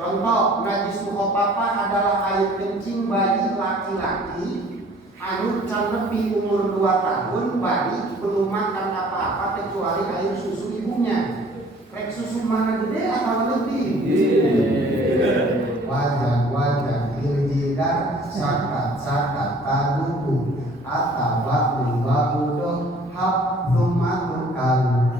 Contoh najis mukhafafah adalah air kencing bayi laki-laki anu can lebih umur 2 tahun bayi belum makan apa-apa kecuali air susu ibunya. Rek susu mana gede atau lebih? Wajah biljidar sakat kaduku atau babudoh hab dumatul kalu.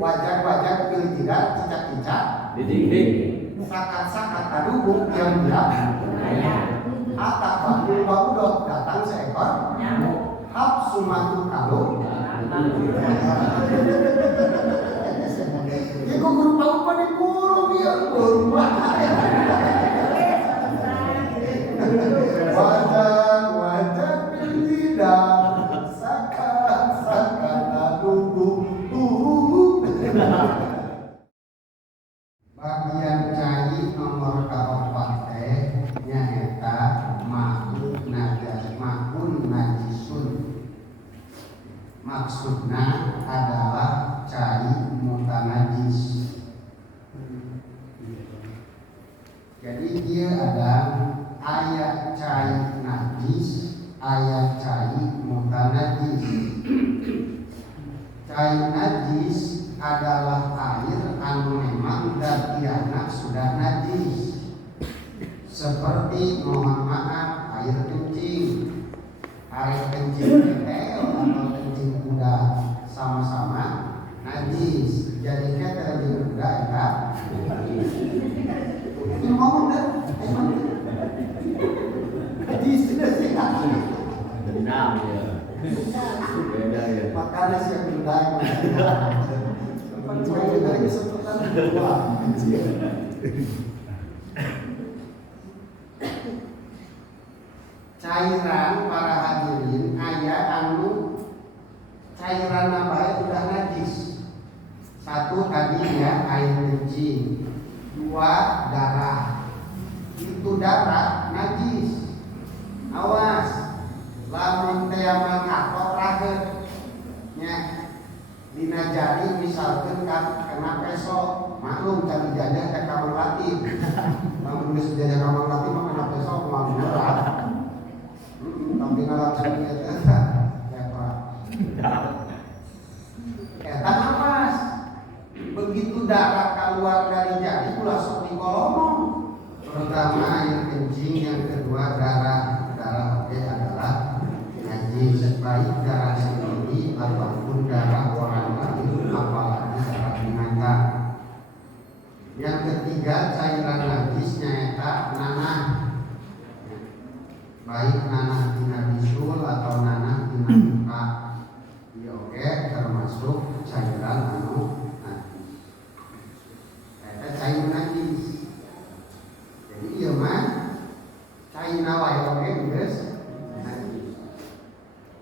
Wajah biljidar cicak-cicak di dinding. Sakat kaduku diam-diam atau babudoh datang seekor nyamuk hab sumatul kalu. Ya kok guru tahu pada guru dia guru wajah tidak sakat aduh bagian cai nomor kaopat teh nyaeta makun najisun. Maksudnya adalah cai mutanajis. Jadi dia ada ayat cai najis, ayat cai mutanajis. Cai najis adalah air anu memang datiana sudah najis. Seperti mohon maaf air kencing ketel atau kencing kuda sama-sama najis. Jadi kita lebih kuda enggak? Ini ngomong dah, najis sudah sih Benam ya. Beda ya. makanya siap bendai. Sampai dari kesempatan kedua. Cairan para hadirin aya anu cairan nabae udah najis. Satu tadi ya air kencing, 2 darah. Itu darah najis. Awas, lamun teu mangkatok raheut nya dina jari misalkeun kena peso, maklum can dijajah ka kamar latih. Lamun geus dijajah kamar latih mah kena peso kumaha berat. Tapi ngalaksana eta ya Pak. Eta napas. Begitu darah keluar dari jari ulah sok dikolomong. Pertama air kencing, yang kedua darah oke adalah najis, baik darah sendiri ataupun darah orang lain, apalagi darah binatang. Yang ketiga cairan najis nyaeta nanah, baik nanah tina bisul atau nanah tina muka. Iya oke termasuk cairan anu najis. Eta cairan najis. Jadi iya mah cairan wae oke geus najis.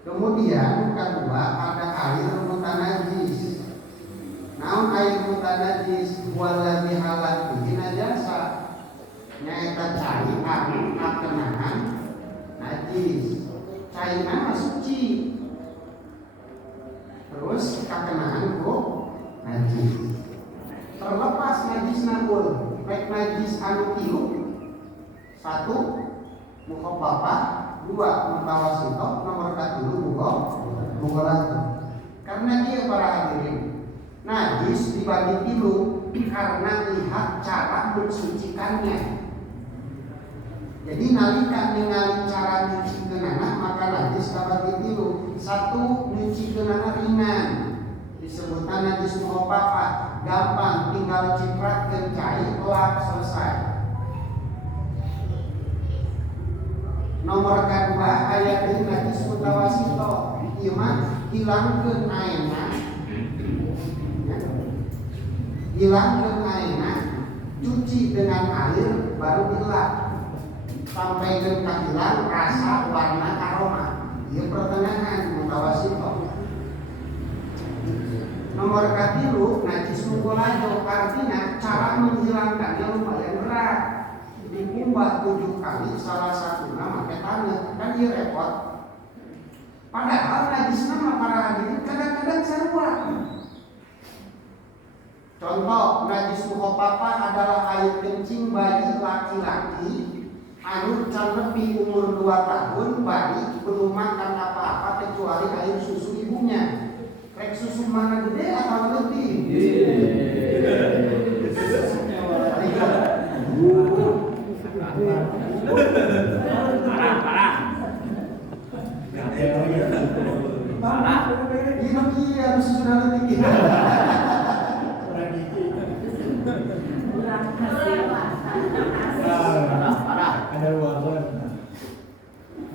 Kemudian kedua ada air mutanajis. Naon air mutanajis? Waladhi halat bihi najasa. Nyaeta cai anu kakenaan najis. Cai mah suci. Terus kakenaan ku najis. Terlepas najis nakul, baik najis anu tilu. 1 mukhafafah, 2 mutawasithah, nomor 3 mughaladzah. Karena dia para hadirin najis dibagi tilu karena lihat cara mensucikannya. Jadi nalika ningali cara nyucikeunana maka najis kabagi tilu. 1 nyucikeunana ringan disebutna najis mukhafafah, gampang tinggal cipratkeun cai lak selesai. Nomor kedua aya deui najis mutawasithah, ieu mah hilangkeun aena. Hilangkeun aena, cuci dengan air baru dilap. Sampai ke hilang rasa, warna, aroma. Ieu pertengahan mutawasithah. Nomor katilu najis mughaladzah, artinya cara menghilangkannya lumayan berat. Dikumbah 7 kali, salah satunya make taneuh, kan ieu repot. Padahal najisna mah para hadirin kadang-kadang sarua. Contoh najis mukhofafah adalah air kencing bayi laki-laki anu can lebih umur 2 tahun, bayi belum makan apa-apa kecuali air susu ibunya. Rek susu mana gede atau lebih? Parah. Ini harus sudah lebih. Parah. Ada luar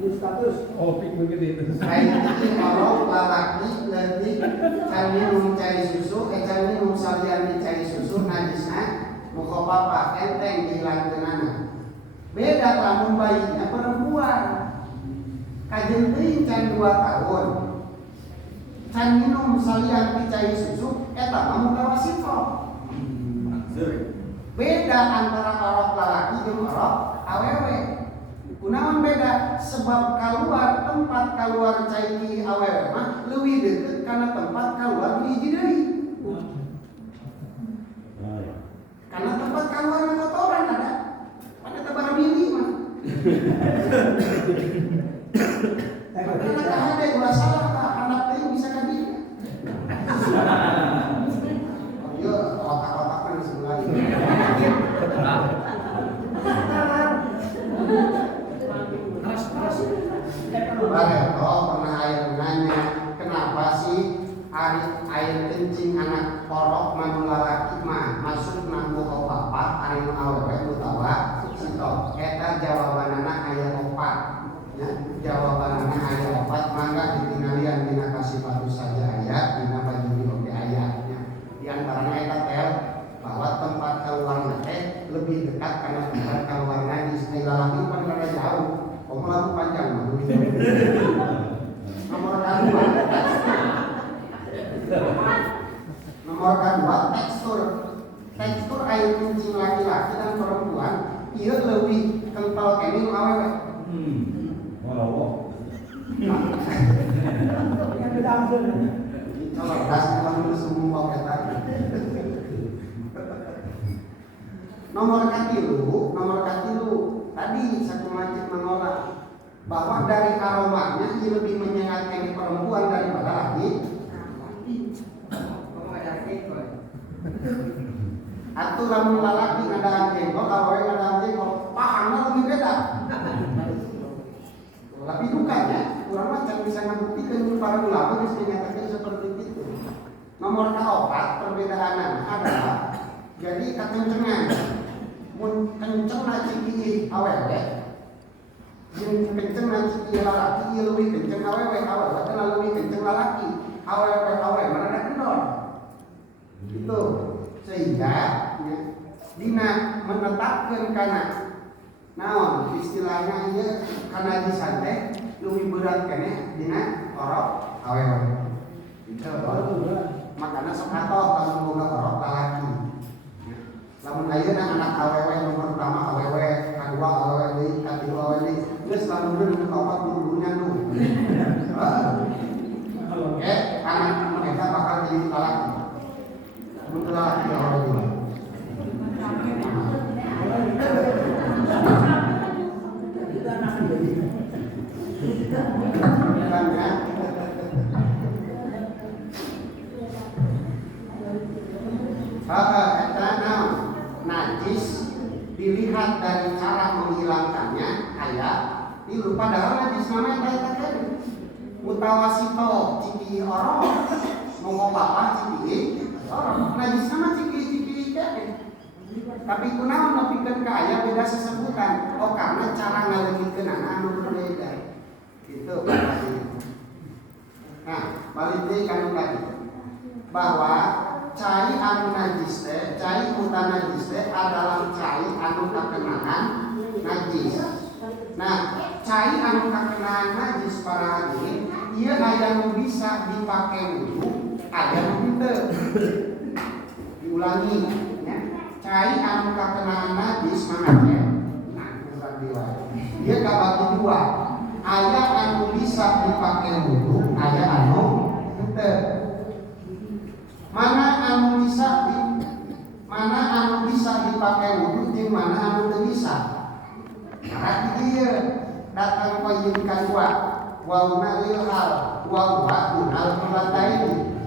di status opik begitu. Kain ini kalau lalaki lebih can minum cai susu, can minum salian di cai susu najisna mukhofafah enteng dihilangkeunana. Beda lamun bayinya perempuan. Kajen teuing can 2 tahun. Can minum salian di cai susu eta mah muka wasifah. Beda antara orok lalaki jeung orok awewe. Kunaon beda? Sebab keluar tempat keluar cai di awewe mah leuwih deukeut kana tempat keluar di hiji deui. Karena tempat keluar kotoran ada. Pada tebar mili mah. Karena kahade ulah salah ka anak teh bisa ka dieu. Ieu otak-otakan di sebelah ini. Pernah ayah nanya kenapa sih air kencing anak porok manu lalaki mah masuk nang mukhofafah ari awewe utawa sitok eta jawabanana aya 4 ya jawabanana aya 4 mangga ditinalian dina kasifatus saja ayat dina bajuri oge ayatnya di antaranya eta tel bahwa tempat keluar teh lebih dekat karena tempat keluar najis lalaki pan kada jauh. Kamu lagu panjang nomor kedua tekstur air kencing laki-laki dan perempuan ia lebih kental kene awewe. Yang beda anggur. Kalau kasih lalu semua kata. Nomor katilu tadi satu majid menolak bahwa dari aromanya ia lebih menyengat kene perempuan daripada laki. Atuh lamun lalaki ngadahan jengkol, awewe ngadahan jengkol, pahamna lebih beda. Tapi dukanya, urang mah can bisa ngabuktikan para ulama geus dinyatakeun seperti itu. Nomor kaopat perbedaanna adalah jadi kakencengan. Mun kenceng na ciki awewe, jeung kenceng na ciki lalaki ieu leuwih kenceng awewe teh leuwih kenceng lalaki. Awewe mana kendor. Gitu. Sehingga ya, dina menetapkeun kana naon istilahnya ieu kanajisan teh leuwih berat keneh dina orok awewe. Gitu. Makana sok atoh lamun boga orok lalaki. Lamun ayeuna anak awewe nomor pertama awewe, kadua awewe deui, katilu awewe deui. Geus lamun deui kaopat buru-buru nyandu. Oke, anak mereka bakal jadi lalaki. Mun lalaki awewe deui. Najis dilihat dari cara menghilangkannya ayat itu padahal najis namanya kayak mutawasito ciki orang mau apa ciki orang najis nama ciki tapi kunaon nepikeun ka aya beda sesebutan karena cara ngaleungikeun anu berbeda gitu berarti. Nah balik deui kana tadi bahwa cai anu najis teh, cai mutan najis teh adalah cai anu kakenaan najis. Nah, cai anu kakenaan najis para hadirin, ieu aya nu bisa dipake wudu, aya nu henteu. Diulangi ya. Cai anu kakenaan najis mangke. Nah, bukan diwae. Ieu kabagi dua. Aya anu bisa dipake wudu, aya anu henteu. Mana anu bisa mana anu teu bisa. Karena dia datang koyin kadua wauna lil hal wa unal kulataini.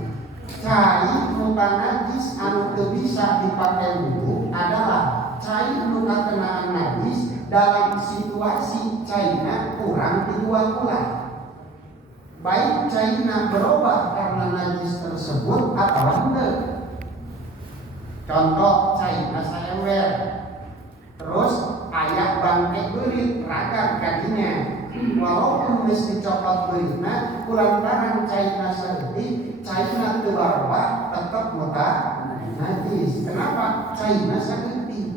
Cai muka najis anu teu bisa dipakai wudu adalah cai nu kakenaan najis dalam situasi caina kurang di 2 bulan. Baik caina berubah karena najis tersebut atau henteu. Contoh caina saember. Terus aya bangke beurit raga kadinya. Walaupun geus dicopot beuritna kulantaran caina saeutik, caina teu barobah tetep muka najis. Kenapa? Caina saeutik.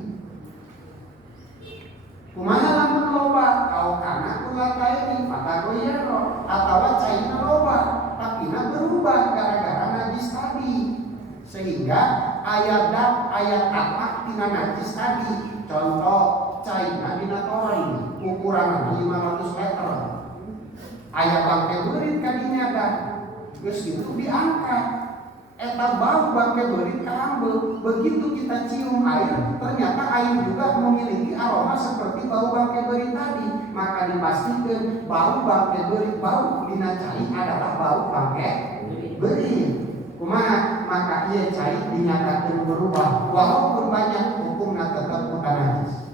Kumaha lamun loba? Kau kana ulah lain patagoyero atawa caina loba tapi na berubah gara-gara najis tadi. Sehingga aya tapak tina najis tadi. Contoh caina dina toren ukuran 500 meter. Aya bangke beurit kadinya dah. Geus kitu diangkat. Eta bau bangke beurit karambeuk. Begitu kita cium air, ternyata air juga memiliki aroma seperti bau bangke beurit tadi. Maka dipastikan bau bangke beurit, bau dina cai adalah bau bangke beurit. Kumaha? Maka ieu cai dinyatakeun berubah walaupun banyak hukumna tetep bukan najis.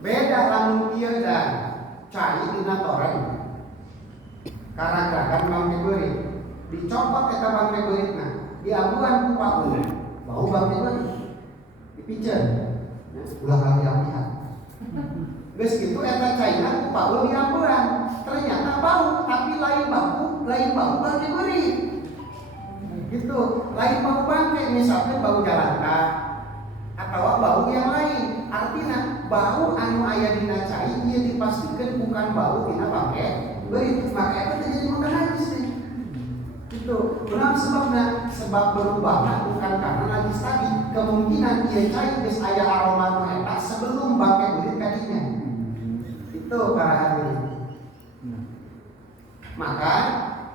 Beda lamun ieu dan cai dina toren. Karagakan bangke beurit. Dicopot eta bangke beuritna. Diambuan ku paul, bau bangke beurit. Dipiceun. Ulah kali lihat. Geus kitu eta caina ku paul diambuan. Ternyata bau, tapi lain bau bangke beurit. Gitu, lain bau bangke misalnya bau jalanta atau bau yang lain. Artinya bau anu aya dina cai ieu dipastikan bukan bau dina bangke beurit. Maka eta jadi bukan najis nih. Gitu. Kenapa sebabnya? Sebab berubahnya bukan karena najis tadi. Kemungkinan ieu cai geus aya aroma nu eta sebelum bangke beurit kadinya. Itu para hadirin. Maka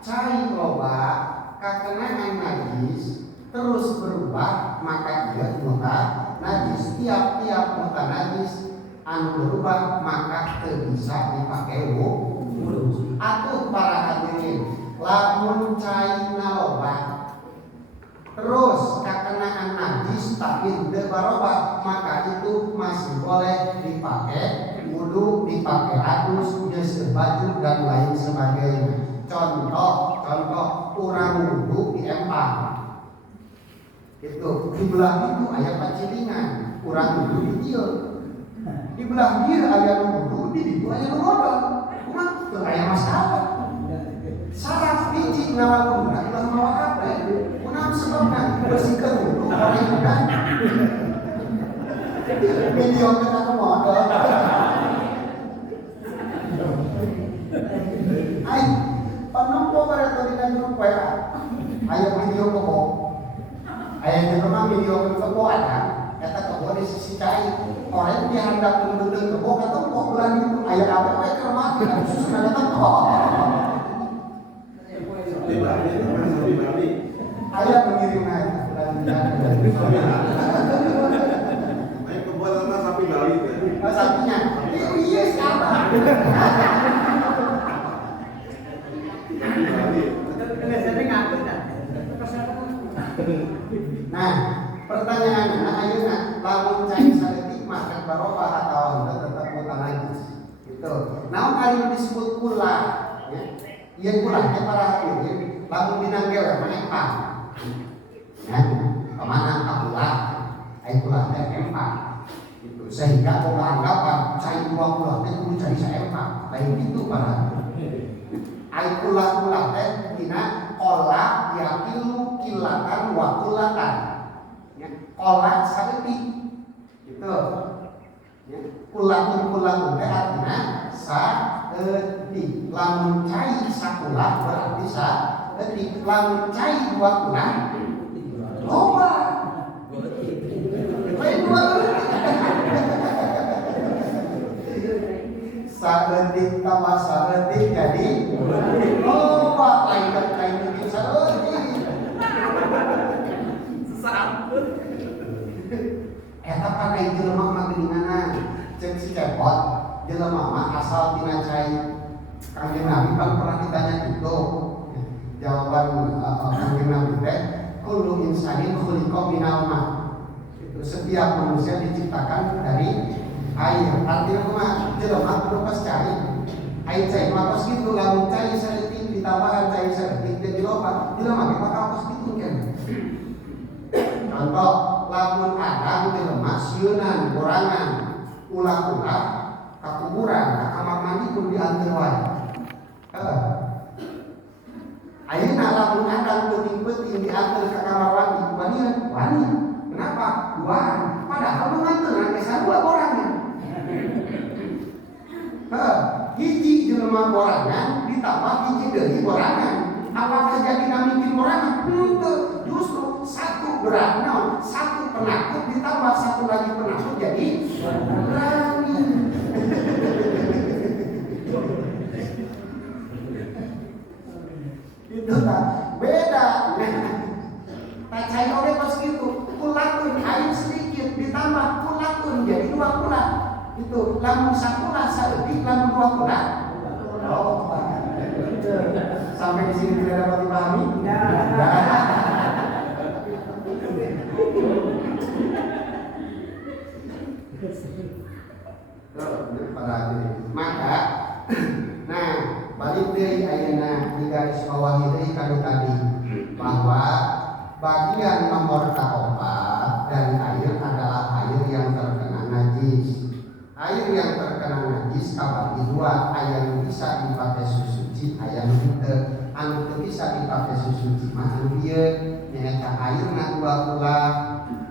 cai loba kakenaan najis terus berubah, maka dia muka najis. Tiap-tiap muka najis anu berubah maka teu bisa dipakai wudu. Atuh para hadirin, lamun caina loba terus kakenaan najis tapi teu barobah, maka itu masih boleh dipakai wudu, dipakai adus, geus baju dan lain sebagainya. Contoh urang wudu di empang. Itu di belah itu aya pacilingan, urang wudu di dieu. Di belah dieu aya wudu, di dieu aya nu modal. Kumaha teu aya masalah. Saraf biji ngalamun ulah mawa hape. Kunaon sebabna? Bersihkeun wudu orang udah. Video kita modal. Ai panompo para tadi kan grup WA. Ayo video kebo. Ayo jelema video kebo ada. Eta kebo di sisi cai. Orang di handap beundeung kebo katempo bulan itu aya apa we keur mah khusus kana tempo. Ayo mengirim aja. Ayo kebo sama sapi Bali. Sapinya. Iya sekarang. Nah, pertanyaannya, ayeuna lamun cai saeutik maka barokah atau henteu tetep buta najis. Gitu. Naon kali disebut kula, ya. Ieu kula teh para hadirin, lamun dina gewe mah empang. Ya, kemana kula? Aya kula teh empang. Gitu. Sehingga boga anggapan cai kula teh kudu cai saempang. Lain kitu para hadirin. Aya kula teh dina olah yakilu kilatan wa kulatan. Ya, olah saeutik. Gitu. Ya, kulatun teh artina saeutik. Lamun cai sakulah berarti saeutik. Lamun cai dua kulah loba. Lain dua saeutik tawa saeutik jadi loba lain kain mungkin saeutik. Eta pada jelema mah geuninganna cek si cepot jelema mah asal tina cai Kanjeng Nabi kan pernah ditanya gitu. Jawaban Kanjeng Nabi teh kullu insanin khuliqa minal ma. Itu setiap manusia diciptakan dari air. Artinya mah jelema kudu pas cai. Air cai mah kos kitu lamun cai saeutik ditambahan cai saeutik teh jelema ge bakal kos kitu kan. Contoh lamun ada jelema sieunan gorangan ulah-ulah ka kuburan ka kamar mandi kudu dianteur wae. Ayeuna lamun ada penting-penting diantar ke kamar mandi, wani. Kenapa? Duaan. Padahal mengantar ke sarua orangnya. Hiji jelema borangan ditambah hiji deui borangan. Apakah jadi namikin borangan? Henteu. Justru satu berat naon? Satu penakut ditambah satu lagi penakut jadi berani. Itu tak beda. Tak cai oge pas gitu. Kulatun air sedikit ditambah kulatun jadi 2 kulat. Itu lamun sakulah saeutik lamun 2 kulat. Oh, sampai di sini tidak dapat dipahami? Maka nah balik deui ayeuna di garis bawah deui kanu tadi bahwa bagian nomor kaopat dari air adalah air yang terkena najis. Air yang terkena najis kabagi 2, aya nu bisa dipakai susuci, aya nu henteu. Anu teu bisa dipakai susuci mah anu ieu nyaeta airna 2 ulah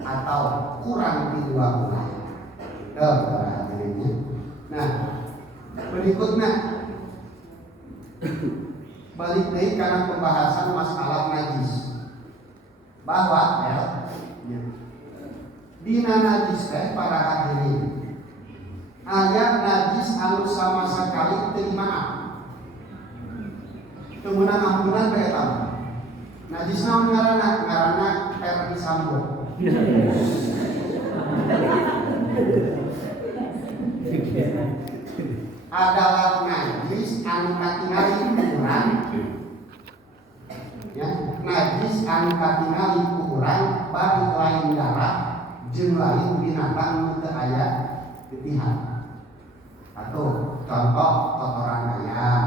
atau kurang di 2 ulah. Nah, berikutnya balik deui kana pembahasan masalah najis. Bahwa dina najis teh para hadirin aya najis anu sama sekali teu maaf. Teu meunang ampunan bae eta. Najis naon ngaranna? Ngaranna Ferdi Sambo. Adalah najis anu katingali ukuran ya, najis anu katingali ukuran bari lain darah jeung lain binatang nu teu aya getihan. Atau contoh kotoran ayam,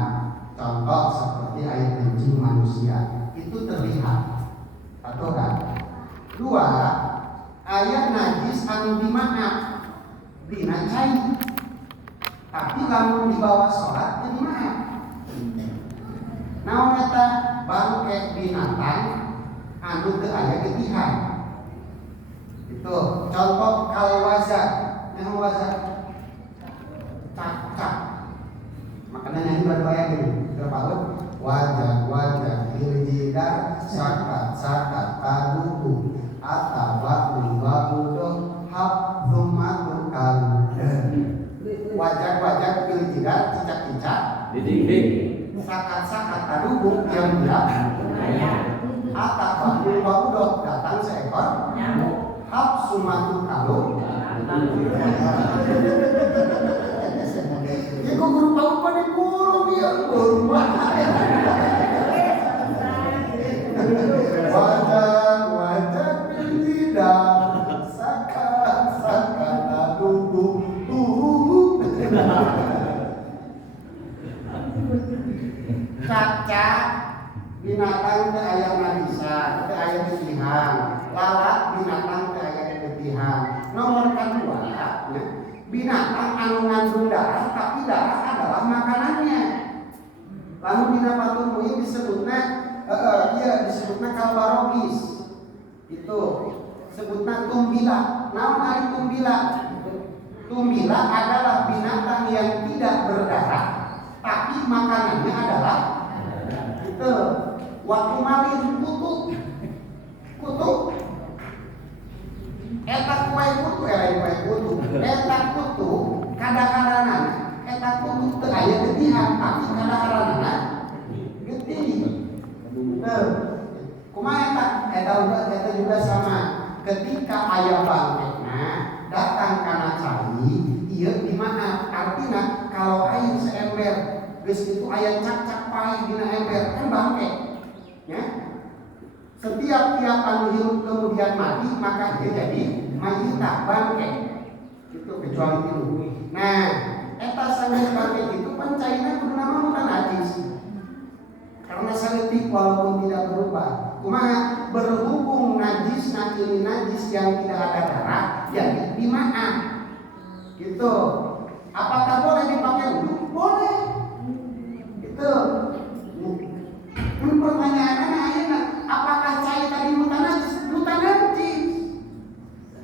contoh seperti air kencing manusia itu terlihat. Atau kan? 2, aya najis anu dimaaf dina cai. Tapi lamun dibawa sholat jadi maaf. Naon eta bangke binatang anu teu aya getihan. Itu contoh kalwazan. Yang wazan cacak. Makanya nyanyi berbayang ini. Terpaut wajah biljidar sakat kaduku atawa ulwabudoh habzumatul kalu. Wajah biljidar cicak-cicak di dinding. Sakat kaduku diam-diam atawa ulwabudoh datang seekor nyamuk. Habzumatul kalu. Iku guru paut pada guru dia guru wajah tidak sakat tubuh caca binatang teu aya najisan teu aya getihan lalat binatang teu aya getihan. Nomor kedua binatang anu ngandung darah tapi darah adalah makanannya. Lalu dina patur muin disebutna disebutna kalbarogis. Itu sebutna tumbila. Naon ari tumbila? Tumbila adalah binatang yang tidak berdarah tapi makanannya adalah itu waktu malin kutu eta kue kutu eta kutu kadang-kadang eta kutu teu aya getihan tapi kadang-kadang getih. Kumaha eta juga sama ketika aya bangkekna geus itu aya cak-cak pai dina ember kan bangke. Ya. Setiap tiap anu hirup kemudian mati maka dia jadi mayita bangke. Itu kecuali itu. Nah, eta sanes bangke itu pancaina kudu nama mutan najis. Karena saeutik walaupun tidak berubah. Kumaha berhubung najis ini najis yang tidak ada darah jadi dimaaf. Gitu. Apakah boleh dipakai wudhu? Boleh. Gitu. Pertanyaannya ayeuna, apakah cai tadi mutan najis? Mutan najis.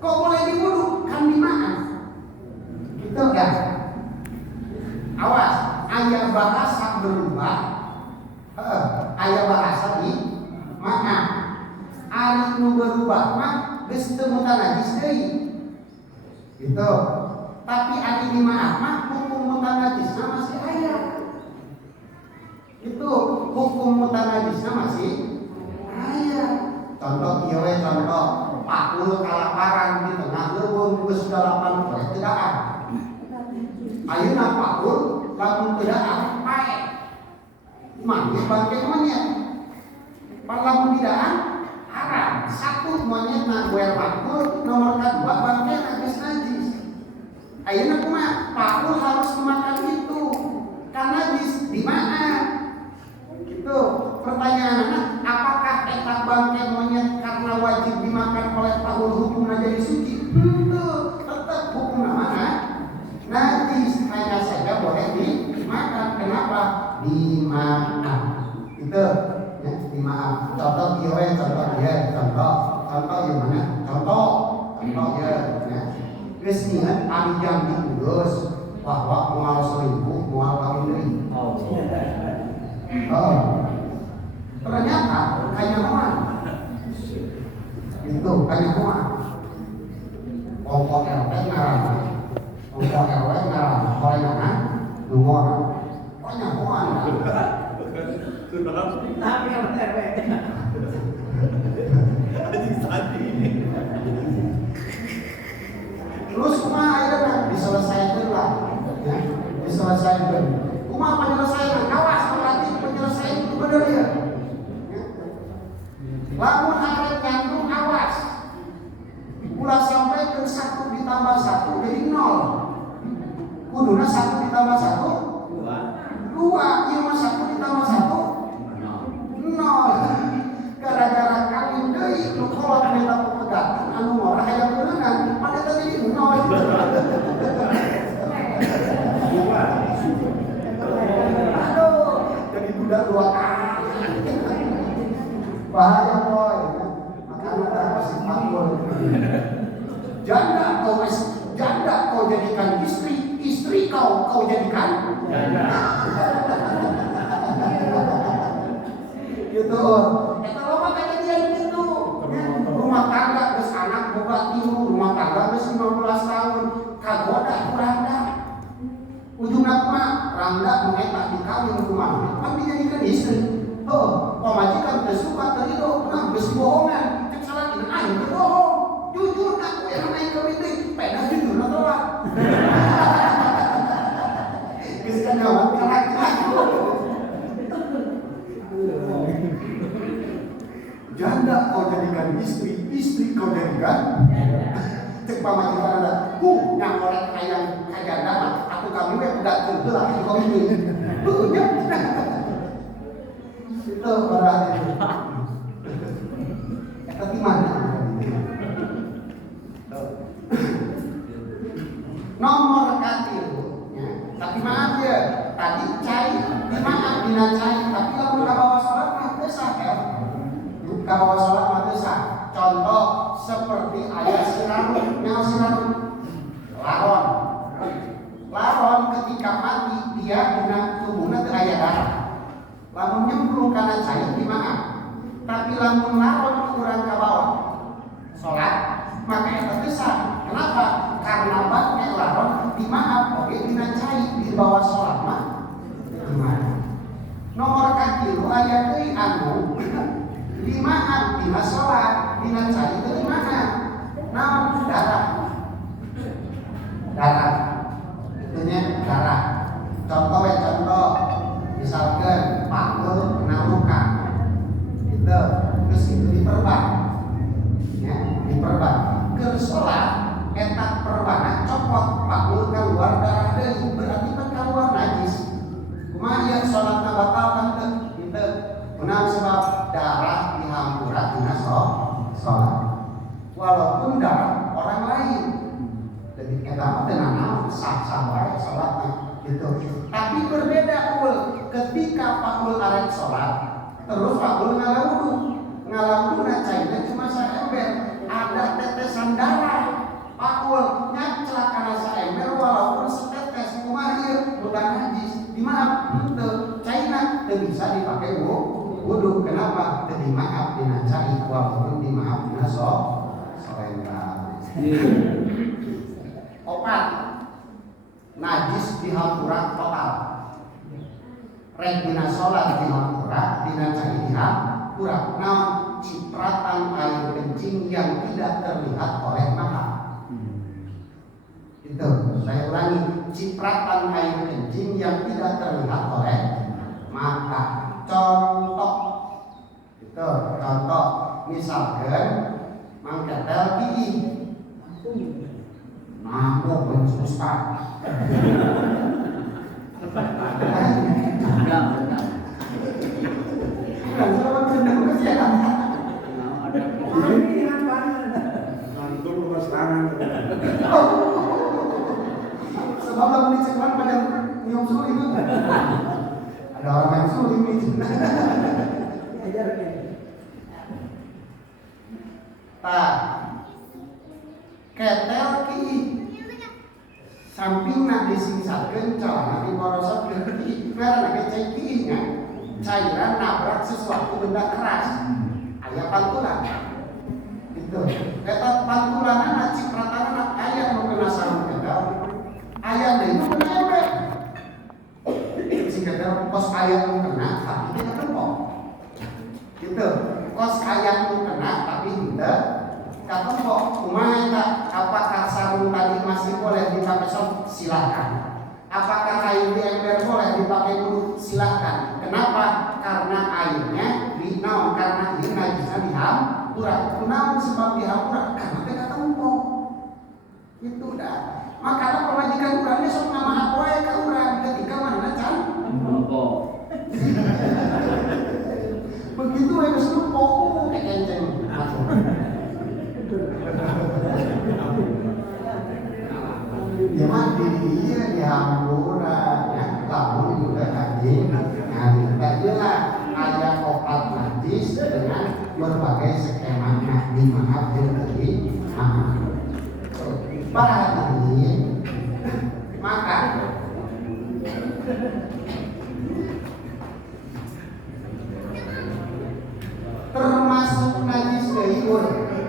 Kok boleh diwudhu? Kan dimaaf. Gitu kan? Awas, aya bahasa berubah. Aya bahasa di maaf. Ari nu berubah mah geus teu mutan najis deui. Gitu. Tapi ari di maaf mah hukum mutan najisna masih aya. Itu hukum mutan najisna masih aya. Contoh kieu we contoh pakul kalaparan di tengah leuweung geus dalapan poe teu daan. Ayeuna pakul lamun teu daan pae. Mangge bangke monyet. Lamun di daan haram. Satu monyet na goel pakul, nomor kedua bangke geus najis. Ayeuna kumaha? Pakul harus dimakan itu. Karena di mana? Gitu. Pertanyaannya, apakah eta bangke monyet karena wajib dimakan oleh pakul hukumna jadi suci? Henteu, tetap hukumna mana? Najis, hanya saja boleh dimakan. Kenapa? Dimakan. Itu, ya, dimakan. Contoh kieu we, contoh dia, contoh gimana? Contoh ya. Geus ningan ari jam diurus bahwa moal selingkuh, moal kawin deui. Ternyata kanyahoan. Itu kanyahoan. Ongko RW ngaranna. Ongko RW ngaranna korengan nomor. Kanyahoan. Tapi kalau RW. Anjing tadi. Terus kumaha ayeuna diselesaikeun lah, ya, diselesaikeun. Kumaha penyelesaian? Awas berarti penyelesaian itu bener ya. Lamun arek nyandung awas. Ulah sampai ke 1 ditambah 1 jadi 0. Kuduna 1 ditambah 1 2, ieu mah 1 ditambah 1 0. Gara-gara kawin deui nu kolot meta pegatan anu murah hayang beunang pada tadi 0. Aduh, jadi budak 2 kali. Bahaya boy. Makanya harus takut. Janda kau jadikan istri kau jadikan janda. Gitu. Kalau kejadian gitu, rumah tangga geus anak boga 3, rumah tangga geus 15 tahun, kagoda kurangda. Ujungna mah rangda nu eta dikawin kumaha? Kan dijadikan istri. Pamajikan teu suka teu ridho, geus bohongan. Cek salahkeun aing teu bohong. Jujur aku yang naik kawin deui, peda jujur tolak. Geus kanyawan kalak. Janda kau jadikan istri kau jadikan cek pamajikan ada nyangorek ayam kajanda mah aku kami we udah teulah itu kau ini nya itu berarti eta di mana nomor katilu ya tapi maaf ya tadi cai dimaaf dina cai tapi lamun ka bawah salat mah teu sah ya. Kalau sholat mati sah. Contoh seperti ayat sirarum, yang sirarum laron ketika mati dia guna tubuhnya teu aya darah. Lamun nyemplung kana cair dimaaf. Tapi lamun laron kurang ka bawah sholat maka eta teu sah. Kenapa? Karena bangke laron dimaaf oge dina cair di bawah sholat mah. Nomor katilu aya deui anu dimaaf dina sholat, dina cai itu dimaaf. Namun darah, itunya darah. Contoh pakul keluar darah deui berarti kan keluar najis. Kumaha ieu salatna batal kan teu? Henteu. Kenapa? Sebab darah dihampuran dina salat. Walaupun darah orang lain. Jadi eta teh naon sah-sah wae salatna gitu. Tapi berbeda ul ketika pakul arek salat terus pakul ngalawudu. Ngalawuduna cairna cuma saember, ada tetesan darah. Pakul nya celakana saember walaupun setetes kumaha ieu bukan najis. Dimaaf henteu cairna teu bisa dipake wudu. Kenapa? Teu dimaaf dina cai walaupun dimaaf dina soember. Opat najis dihampuran total. Rek dina salat dihampuran, dina cai dihampuran. Naon cipratan air kencing yang tidak terlihat oleh mata. Itu saya ulangi, cipratan air kencing yang tidak terlihat oleh mata. Contoh, itu contoh misalkan mangketel gigi. Mampu bensusah. Ngantuk lepas tangan. Sebab lagu diceklan pada nyium suling itu. Ada orang main suling nih. Ketel ki samping nak disingsakeun calana diborosotkeun ki karena kecai ki nya cairan nabrak sesuatu benda keras aya pantulan itu eta pantulanna cipratanna aya nu kena sarung ketel aya deui nu kena ember si ketel kos aya nu kena tapi teu kempok gitu kos aya nu kena tapi henteu kapok kumaha eta apakah sarung tadi masih boleh dipakai sok silakan apakah air di ember boleh dipakai dulu silakan kenapa karena airnya dinaon karena ini najisnya dihampuran kunaon sebab dihampuran karena teh katempok itu dah makanya pemajikan urangnya sok ngamaha wae ka urang ketika mana can Monggo. begitu we geus lupa kekenceng ya mati dia dihampuran ya lamun juga haji lah ayat opat najis dengan berbagai skema dimaaf dari para hadirin maka termasuk najis deui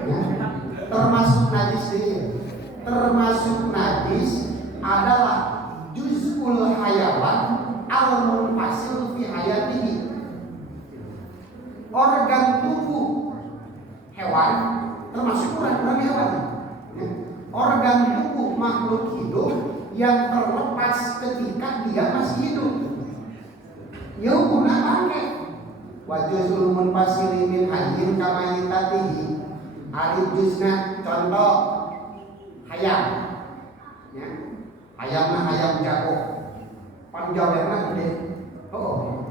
ya termasuk najis deui termasuk najis adalah juz'ul hayawan al-munfasil fi hayatihi organ tubuh hewan termasuk organ hewan ya. Organ tubuh makhluk hidup yang terlepas ketika dia masih hidup ya hukumna pakai wajuzul munfasili min hayyin kama yatatihi alif juzna contoh hayam ya hayamna hayam jago panjawena gede oh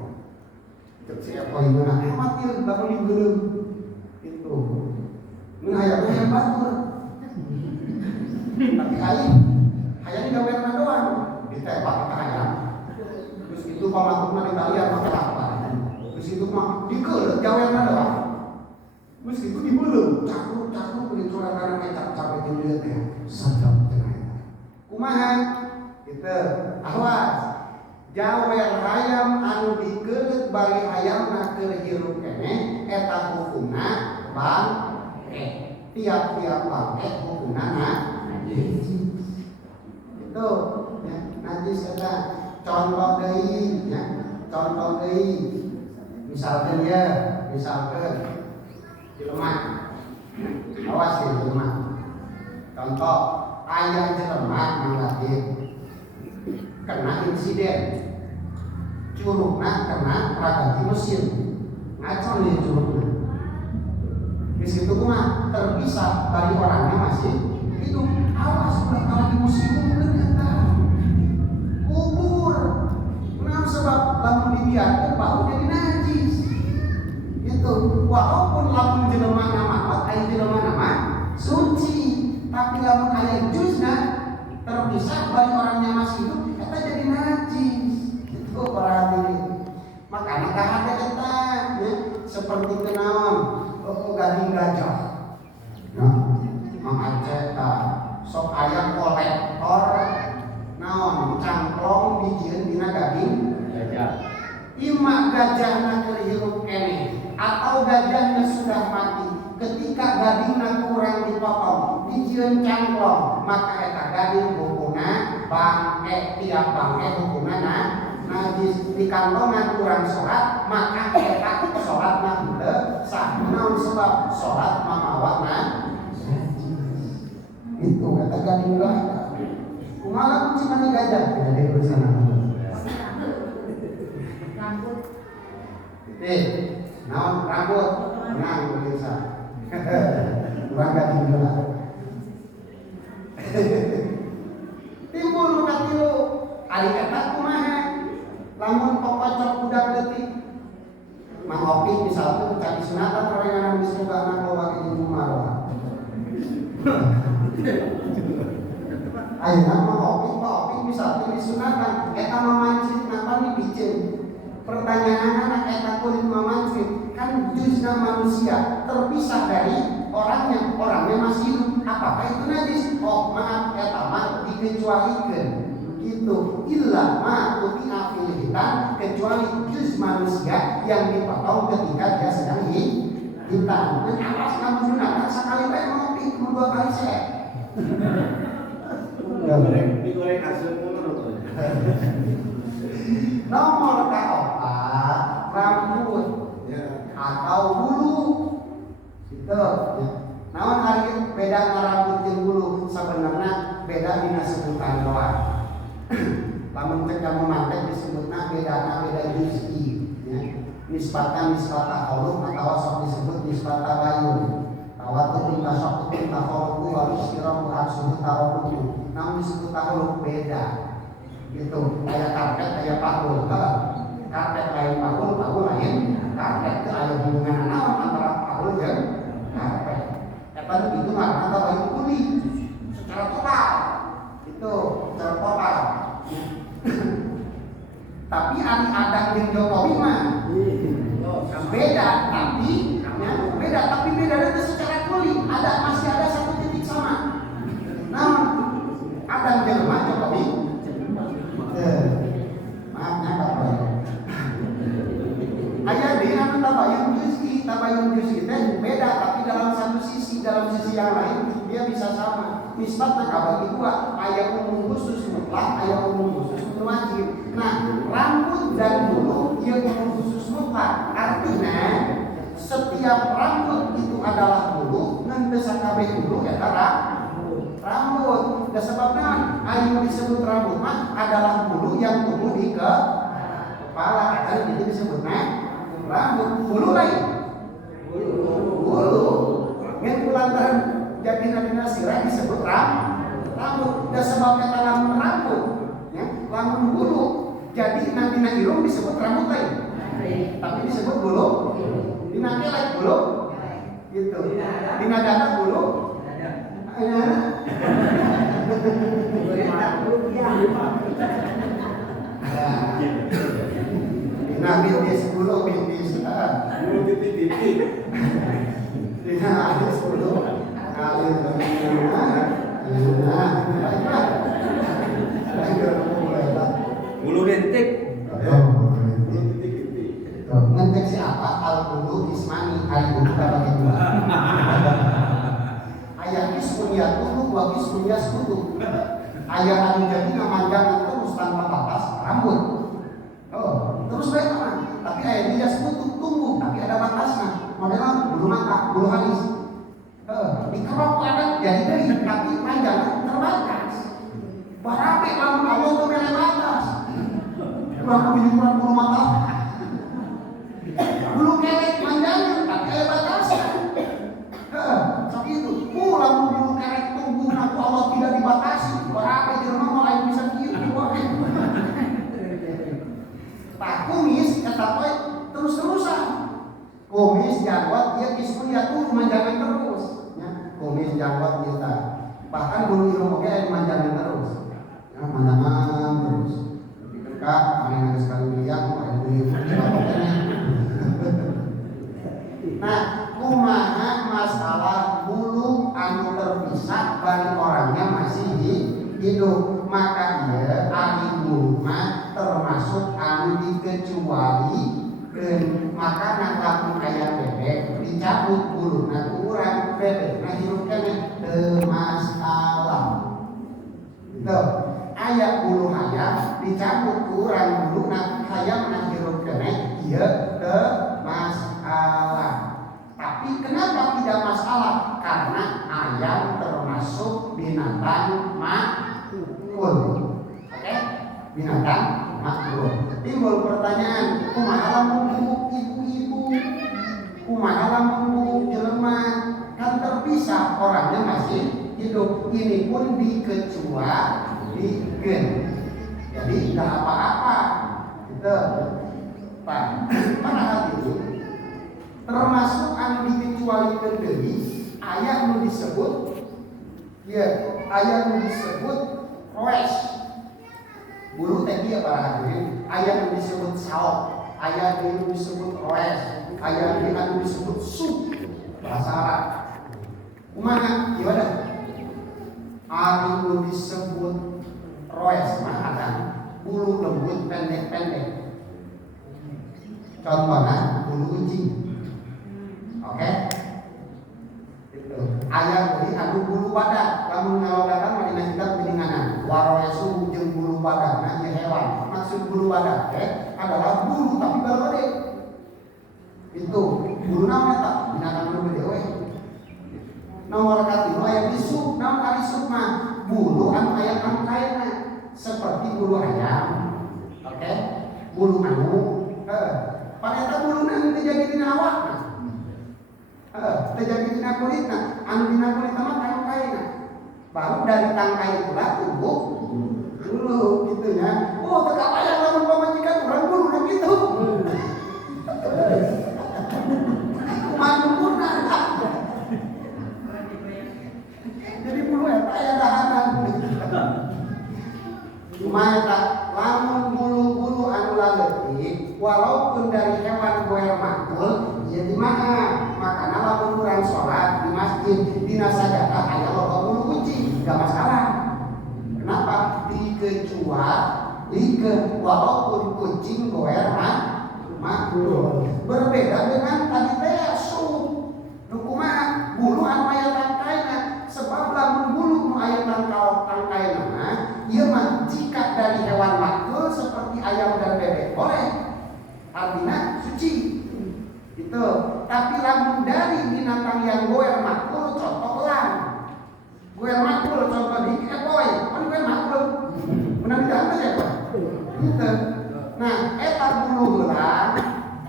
cek siapa itu nak amatir bakal digeuleum itu mun hayam batur tapi hayam gawerna doang ditembak ke hayam terus itu pamatukna ditalian pakai apa terus itu mah dikeuleuh gawerna doang terus itu dibeuleuh cakruk kulit orang kecap capek dilihat ya sedap kumaha kita awas jawer hayam anu dikeuleuh bari hayamna keur hirup keneh eta hukumna bangke tiap-tiap bangke hukumna najis itu ya najis eta contoh deui ya contoh deui misalkan jelema awas ya jelema contoh ayam jelema manglatin kena insiden curugna kena radang mesin ngacon nih curugna di situ mah terpisah dari orangnya masih hidup awas udah kalau di musim gajahna keur hirup keneh atau gajahnya sudah mati, ketika gadingna kurang dipotong dijieun cangklong, maka eta gading hukumna bangke, tiap bangke hukumna najis. Di kantongan kurang sholat, maka eta sholatna henteu sah. Naon sebab sholat mamawatna itu kata gading lah. Kumaha kucing mani gajah tidak ada urusan apa. Naon rambut menang pemirsa. Kurang gading lah. Timbul luka tilu, ari eta kumaha? Lamun pokocok budak leutik. Mang Opi misalnya cari sunatan orang yang bisa anak bawa ke ibu marwah. Ayeuna Mang Opi misalnya disunatan, eta mamancit napa dibiceun. Pertanyaan anak eta kulit mamancit, kan jusna manusia terpisah dari orangnya masih hidup. Apakah itu najis? Oh maaf, eta mah dikecualikeun. Gitu, illa ma uti'a fil hitan, kecuali juz manusia yang dipotong ketika dia sedang hitan. Dan awas kamu gunakan sekali baik ngopi, dua kali saya. Digoreng asam menurut. Nomor keempat, rambut atau bulu. Gitu. Namun hari beda rambut jeung bulu, sebenarnya beda dina sebutan doang. Lamun cek kamu mantek disebutna beda juz'i ya. Nisbatan khuluq atau sok disebut nisbata bayun. Tawatu tasaqqutu tafaruqu wa istirahu absuhu tawaruqu. Namun disebut khuluq beda. Gitu. Kayak karpet kayak pahul. Karpet lain pahul lain karpet. Itu ada hubungan naon antara pahul jeung karpet. Eta itu mah antara bayun kulit secara total. Itu secara total. Tapi ada yang Jokowi mah beda, tapi beda itu secara kulit masih ada satu titik sama. Nah, ada jelema Jokowi. Maafnya apa? Aya dina tabayun juz'i teh beda, tapi dalam sisi yang lain dia bisa sama. Nisbatna kabagi dua, aya umum khusus mutlak, aya umum khusus wajib. Nah, rambut dan bulu ieu umum khusus mutlak. Artinya setiap rambut itu adalah bulu, ngan teu sakabeh bulu eta rambut. Da sebabna anu disebut rambut mah adalah bulu yang tumbuh di kepala. Eta jadi disebutna rambut. Bulu lain. Bulu. Ngan kulantaran jadi nadina sirah disebut rambut. Dan sebab eta lamun rambut, ya, lamun bulu, jadi nadina irung disebut rambut lain. Tapi disebut bulu. Dina kelek bulu. Gitu. Dina dada bulu. Dina bintis bulu bintis. Bulu titik-titik. Dina alis bulu. Bulu rentik. Bulu titik-titik. Ngetek siapa? Al-bulu ismani, al-bulu kabagi dua. Ayat ismunya tubuh, wa ismunya sekutu. Ayat anu jadi ngamanjangan terus tanpa batas rambut. Terus baik apa? Tapi ayat dia sekutu tumbuh, tapi ada batasnya. Modelnya bulu mata, bulu halus. Dikerok ada jadi dari tapi panjang terbatas. Barabe lamun Allah tuh mele batas. Kurang kebijukan bulu mata. Bulu kelek panjangnya tapi ada batasnya. Seperti itu. Lamun bulu kelek tumbuh naku Allah tidak dibatasi. Barabe jelema mah lain bisa kieu wae. Tak kumis eta poe terus-terusan. Kumis janggot dia kismun ya tuh manjangan terus. Kumis janggot kita, bahkan bulu irung oke manjangan terus, ya manjangan terus. Dekat, mana sekali lihat, ada bulu Nah, kumaha masalah bulu anu terpisah bagi orangnya masih hidup, maka ia ahli bulu termasuk anu dikecuali maka nak lamun aya bebek dicabut buluna kurang bebek nah hirup keneh teu masalah. Gitu. Aya bulu hayam dicabut kurang buluna hayam nah hirup keneh ieu teu masalah. Tapi kenapa tidak masalah? Karena ayam termasuk binatang makul. Oke? Binatang makul. Timbul pertanyaan, kumaha lamun ibu-ibu, kumaha lamun jelema kan terpisah orangnya masih hidup. Ini pun dikecualikan. Jadi tidak apa-apa. Gitu. Pak, para hadirin termasuk anu dikecualikan deui aya nu disebut aya nu disebut roes. Bulu teh dia para hadirin, aya nu disebut saok, aya nu disebut roes, aya nu disebut sup bahasa Arab. Kumaha? Gimana? Ari nu disebut roes mah ada bulu lembut pendek-pendek. Contohnya bulu kucing. Oke? Gitu. Aya deui anu bulu badak, lamun ngalogakan mah dina kitab geuninganan. Waroesu jeung bulu badak, nah ieu hewan. Maksud bulu badak adalah bulu tapi baru gede. Itu bulu naon eta? Binatang nu gede we. Nomor katilu aya disuk, naon ari disuk mah? Bulu anu aya tangkaina seperti bulu ayam. Oke? Bulu manuk. Paneta buluna teu jadi dina awakna. Teu jadi dina kulitna, anu dina kulit mah tangkaina. Baru dari tangkai pula tubuh dulu gitu nya. Oh, teu kabayang lamun pamajikan urang buluna gitu. Manukna. Jadi bulu eta aya dahanan. Cuma eta lamun bulu-bulu anu laletik walaupun dari hewan goel makul ya di mana makanya lamun urang sholat di masjid dina sajadah aya loba bulu kucing gak masalah. Kenapa? Dikecualikan walaupun kucing goel makul. Berbeda dengan tadi teh sup nu kumaha bulu anu aya tangkaina sebab lamun bulu nu aya tangkaina ieu mah jika dari hewan makul seperti ayam dan bebek boleh artinya suci gitu. Tapi lamun dari binatang yang goel makul contoh elang goel makul contoh di ekoy kan goel makul menang jangan ya Pak gitu. Nah eta bulu elang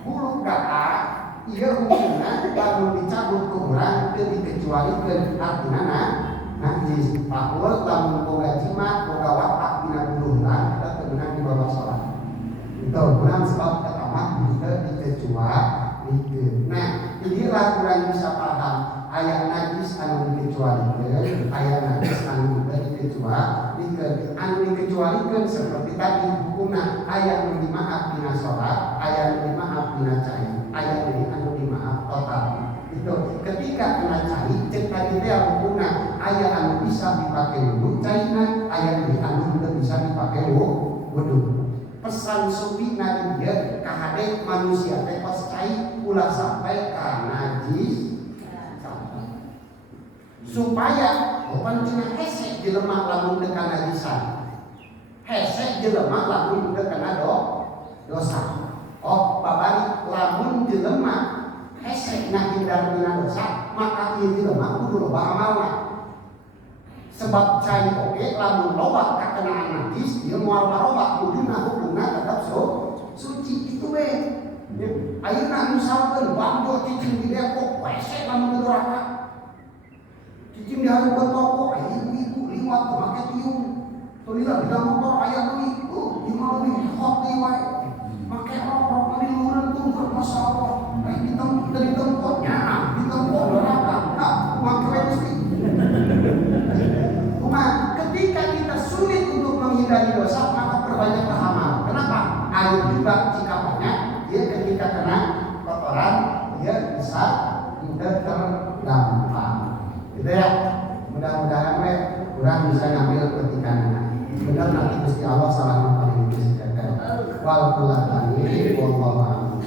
bulu gagak ieu hukumna lamun dicabut ku urang teu dikecualikeun artina najis. Pakul lamun boga jimat boga watak dina bulu elang eta teu beunang dibawa salat. Itu beunang sebab eta mah bisa dikecualikeun. Nah, inilah kurang bisa paham aya najis anu dikecualikeun, aya najis anu teu dikecualikeun. Anu dikecualikeun seperti tadi hukumna aya nu dimaaf dina salat, aya nu dimaaf dina cai, aya anu dimaaf total. Itu ketika kena cai cek tadi teh hukumna aya anu bisa dipake wudu caina, aya anu teu bisa dipake wudu. Pesan sufi na dia kahade manusia teh pas cai ulah sampai ka najis supaya bukan cina hese jelema lamun teu kana najisan. Hese jelema lamun teu kana dosa. Oh, babari lamun jelema hese na hindar dina dosa, maka ieu jelema kudu loba amalna. Sebab cai oge lamun loba kakenaan najis ieu moal baroba kuduna hukumna tetap suci itu we. Ayeuna misalkeun banggo cicing di Depok hese lamun teu doraka. Cicing di hareupeun toko ibu-ibu liwat make tiung. Teu lila di motor aya deui. Ieu mah leuwih hot deui wae. Make rok di luhureun tunggu masyaallah. Di tempatnya, di tempat neraka. Nah, make we mesti. Ketika kita sulit untuk menghindari dosa, maka perbanyak amal. Kenapa? Air juga jika banyak, dia ketika kena kotoran, dia bisa terdampak. Gitu ya. Mudah-mudahan kurang bisa ngambil petikannya. Benar nanti Gusti Allah salah paling bisa jaga. Wal kulatani wallahu a'lam.